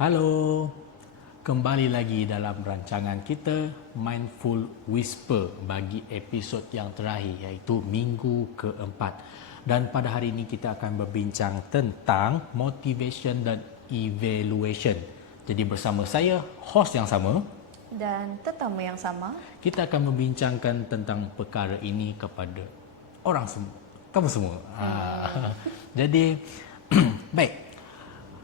Halo, kembali lagi dalam rancangan kita Mindful Whisper bagi episod yang terakhir iaitu minggu keempat. Dan pada hari ini kita akan berbincang tentang motivation dan evaluation. Jadi bersama saya, host yang sama dan tetamu yang sama, kita akan membincangkan tentang perkara ini kepada orang semua, kamu semua. Jadi, baik.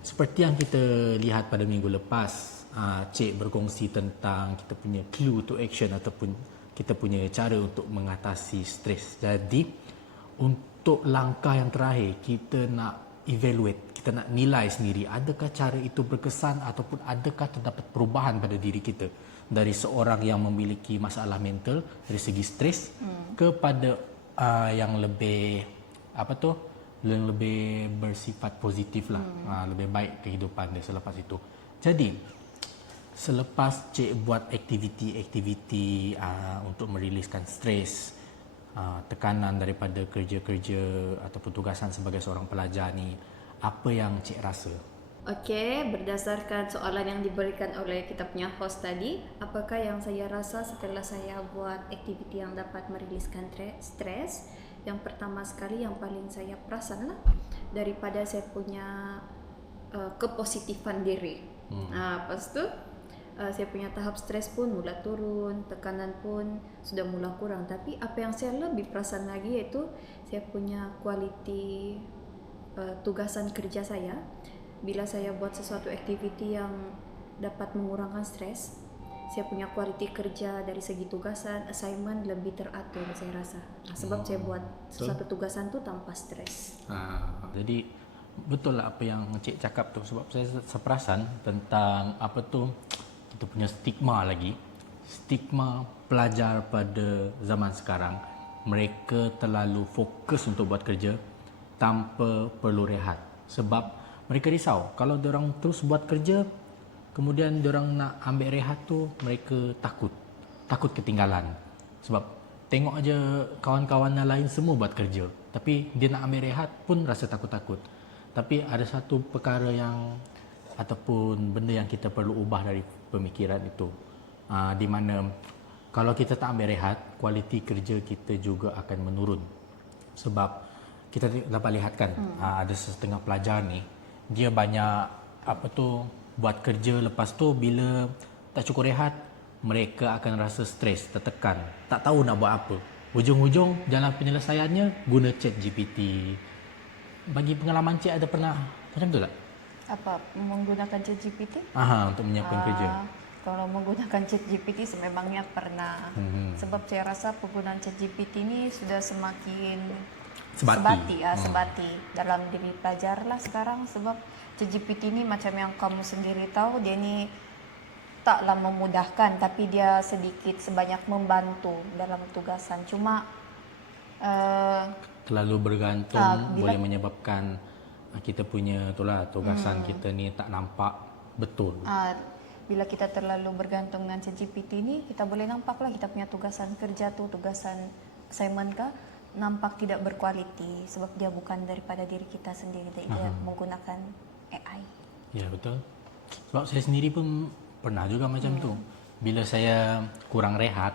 Seperti yang kita lihat pada minggu lepas, Cik berkongsi tentang kita punya clue to action ataupun kita punya cara untuk mengatasi stres. Jadi, untuk langkah yang terakhir, kita nak evaluate, kita nak nilai sendiri adakah cara itu berkesan ataupun adakah terdapat perubahan pada diri kita dari seorang yang memiliki masalah mental dari segi stres kepada yang lebih yang lebih bersifat positif lah, lebih baik kehidupan dia selepas itu. Jadi selepas Cik buat aktiviti-aktiviti untuk meriliskan stres, tekanan daripada kerja-kerja ataupun tugasan sebagai seorang pelajar ni, apa yang Cik rasa? Okey, berdasarkan soalan yang diberikan oleh kita punya host tadi, apakah yang saya rasa setelah saya buat aktiviti yang dapat meriliskan stres? Yang pertama sekali yang paling saya perasan lah daripada saya punya kepositifan diri. Lepas tu saya punya tahap stres pun mula turun, tekanan pun sudah mula kurang. Tapi apa yang saya lebih perasan lagi iaitu saya punya kualiti tugasan kerja saya. Bila saya buat sesuatu aktiviti yang dapat mengurangkan stres, saya punya kualiti kerja dari segi tugasan, assignment lebih teratur saya rasa. Sebab saya buat sesuatu tugasan tu tanpa stres. Jadi betul lah apa yang Cik cakap tu, sebab saya seperasan tentang kita punya stigma pelajar pada zaman sekarang. Mereka terlalu fokus untuk buat kerja tanpa perlu rehat, sebab mereka risau kalau diorang terus buat kerja kemudian diorang nak ambil rehat tu, mereka takut ketinggalan. Sebab tengok aja kawan-kawan yang lain semua buat kerja, tapi dia nak ambil rehat pun rasa takut-takut. Tapi ada satu perkara yang ataupun benda yang kita perlu ubah dari pemikiran itu, di mana kalau kita tak ambil rehat, kualiti kerja kita juga akan menurun. Sebab kita dapat lihatkan ada setengah pelajar ni, dia banyak buat kerja, lepas tu bila tak cukup rehat, mereka akan rasa stres, tertekan, tak tahu nak buat apa. Hujung-hujung jalan penyelesaiannya guna ChatGPT. Bagi pengalaman Cik, ada pernah macam tu tak? Apa menggunakan ChatGPT? Untuk menyiapkan kerja. Kalau menggunakan ChatGPT sememangnya pernah. Sebab saya rasa penggunaan ChatGPT ini sudah semakin sebati dalam diri pelajar lah sekarang. Sebab ChatGPT ni macam yang kamu sendiri tahu, dia ni taklah memudahkan, tapi dia sedikit sebanyak membantu dalam tugasan. Cuma terlalu bergantung boleh menyebabkan kita punya tugasan kita ni tak nampak betul. Bila kita terlalu bergantung dengan ChatGPT ni, kita boleh nampak lah kita punya tugasan kerja tu, tugasan assignment kah, nampak tidak berkualiti sebab dia bukan daripada diri kita sendiri, dia menggunakan AI. Ya, betul. Sebab saya sendiri pun pernah juga macam tu. Bila saya kurang rehat,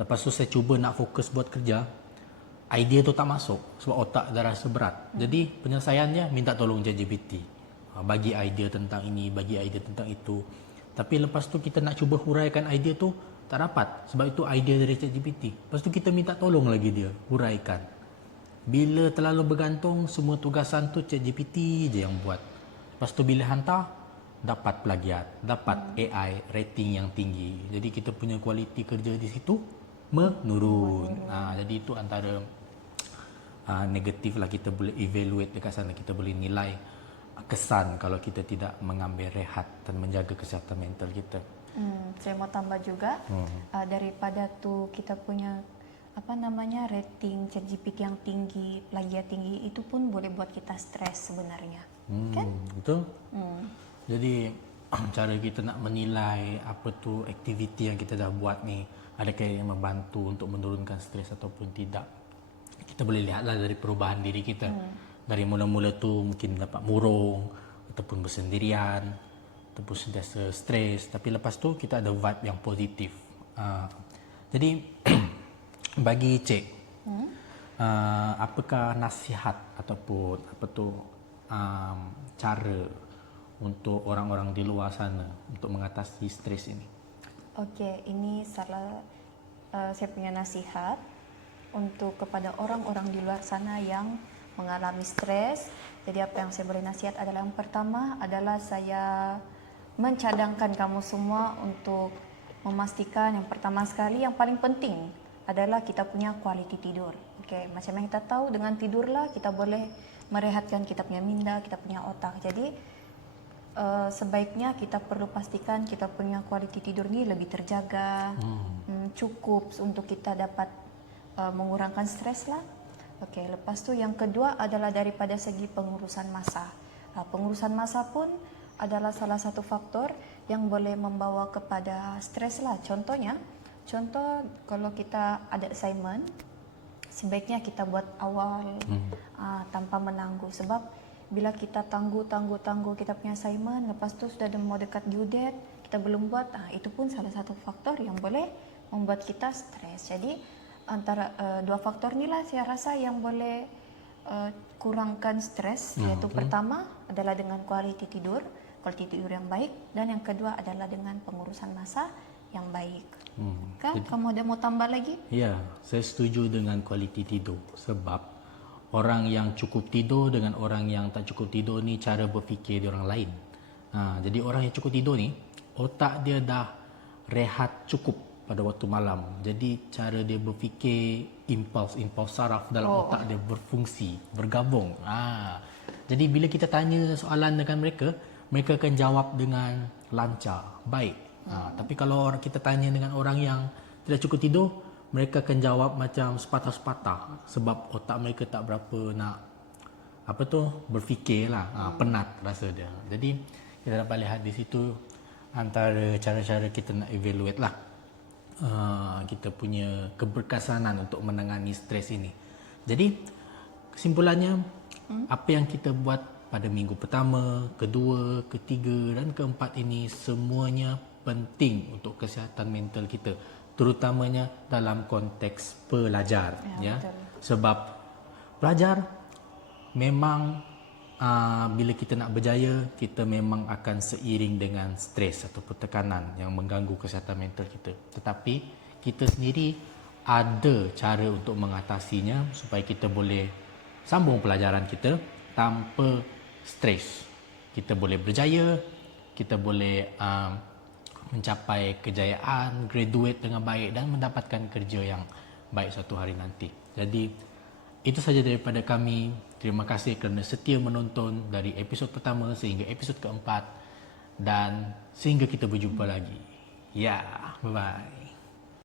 lepas tu saya cuba nak fokus buat kerja, idea tu tak masuk sebab otak dah rasa berat. Jadi penyelesaiannya minta tolong ChatGPT. Bagi idea tentang ini, bagi idea tentang itu. Tapi lepas tu kita nak cuba huraikan idea tu, tak dapat sebab itu idea dari ChatGPT. Lepas tu kita minta tolong lagi dia huraikan. Bila terlalu bergantung, semua tugasan tu ChatGPT je yang buat. Lepas tu bila hantar, dapat plagiat, dapat AI rating yang tinggi. Jadi kita punya kualiti kerja di situ menurun. Jadi itu antara negatif lah, kita boleh evaluate dekat sana, kita boleh nilai kesan kalau kita tidak mengambil rehat dan menjaga kesihatan mental kita. Saya mau tambah juga, daripada tu kita punya rating ChatGPT yang tinggi, plagiat tinggi, itu pun boleh buat kita stres sebenarnya. Kan? Betul. Jadi cara kita nak menilai apa tu aktiviti yang kita dah buat ni, adakah yang membantu untuk menurunkan stres ataupun tidak, kita boleh lihatlah dari perubahan diri kita. Dari mula-mula tu mungkin dapat murung ataupun bersendirian, ataupun sentiasa stres, tapi lepas tu kita ada vibe yang positif. Jadi bagi Cik, apakah nasihat ataupun cara untuk orang-orang di luar sana untuk mengatasi stres ini? Okey, ini saya punya nasihat untuk kepada orang-orang di luar sana yang mengalami stres. Jadi apa yang saya boleh nasihat adalah, yang pertama adalah saya mencadangkan kamu semua untuk memastikan yang pertama sekali, yang paling penting adalah kita punya kualiti tidur. Okey, macam yang kita tahu, dengan tidurlah kita boleh merehatkan kita punya minda, kita punya otak. Jadi sebaiknya kita perlu pastikan kita punya kualiti tidur ni lebih terjaga, cukup untuk kita dapat mengurangkan stres lah. Okey, lepas tu yang kedua adalah daripada segi pengurusan masa. Pengurusan masa pun adalah salah satu faktor yang boleh membawa kepada stres lah. Contoh kalau kita ada assignment, sebaiknya kita buat awal tanpa menangguh. Sebab bila kita tangguh kita punya assignment, lepas tu sudah mau dekat due date, kita belum buat, itu pun salah satu faktor yang boleh membuat kita stres. Jadi antara dua faktor inilah saya rasa yang boleh kurangkan stres, iaitu pertama adalah dengan kualiti tidur yang baik, dan yang kedua adalah dengan pengurusan masa yang baik. Kan? Kamu ada mau tambah lagi? Ya, saya setuju dengan kualiti tidur. Sebab orang yang cukup tidur dengan orang yang tak cukup tidur ni cara berfikir dia orang lain. Jadi orang yang cukup tidur ni, otak dia dah rehat cukup pada waktu malam. Jadi cara dia berfikir, impuls saraf dalam otak dia berfungsi, bergabung. Jadi bila kita tanya soalan dengan mereka, mereka akan jawab dengan lancar, baik. Tapi kalau kita tanya dengan orang yang tidak cukup tidur, mereka akan jawab macam sepatah-sepatah sebab otak mereka tak berapa nak berfikir lah, penat rasa dia. Jadi kita dapat lihat di situ antara cara-cara kita nak evaluate lah kita punya keberkesanan untuk menangani stres ini. Jadi kesimpulannya, apa yang kita buat pada minggu pertama, kedua, ketiga dan keempat ini semuanya penting untuk kesihatan mental kita, terutamanya dalam konteks pelajar, ya. Sebab pelajar memang bila kita nak berjaya, kita memang akan seiring dengan stres atau tekanan yang mengganggu kesihatan mental kita. Tetapi kita sendiri ada cara untuk mengatasinya supaya kita boleh sambung pelajaran kita tanpa stres. Kita boleh berjaya, kita boleh mencapai kejayaan, graduate dengan baik dan mendapatkan kerja yang baik suatu hari nanti. Jadi itu saja daripada kami. Terima kasih kerana setia menonton dari episod pertama sehingga episod keempat, dan sehingga kita berjumpa lagi. Ya, bye-bye.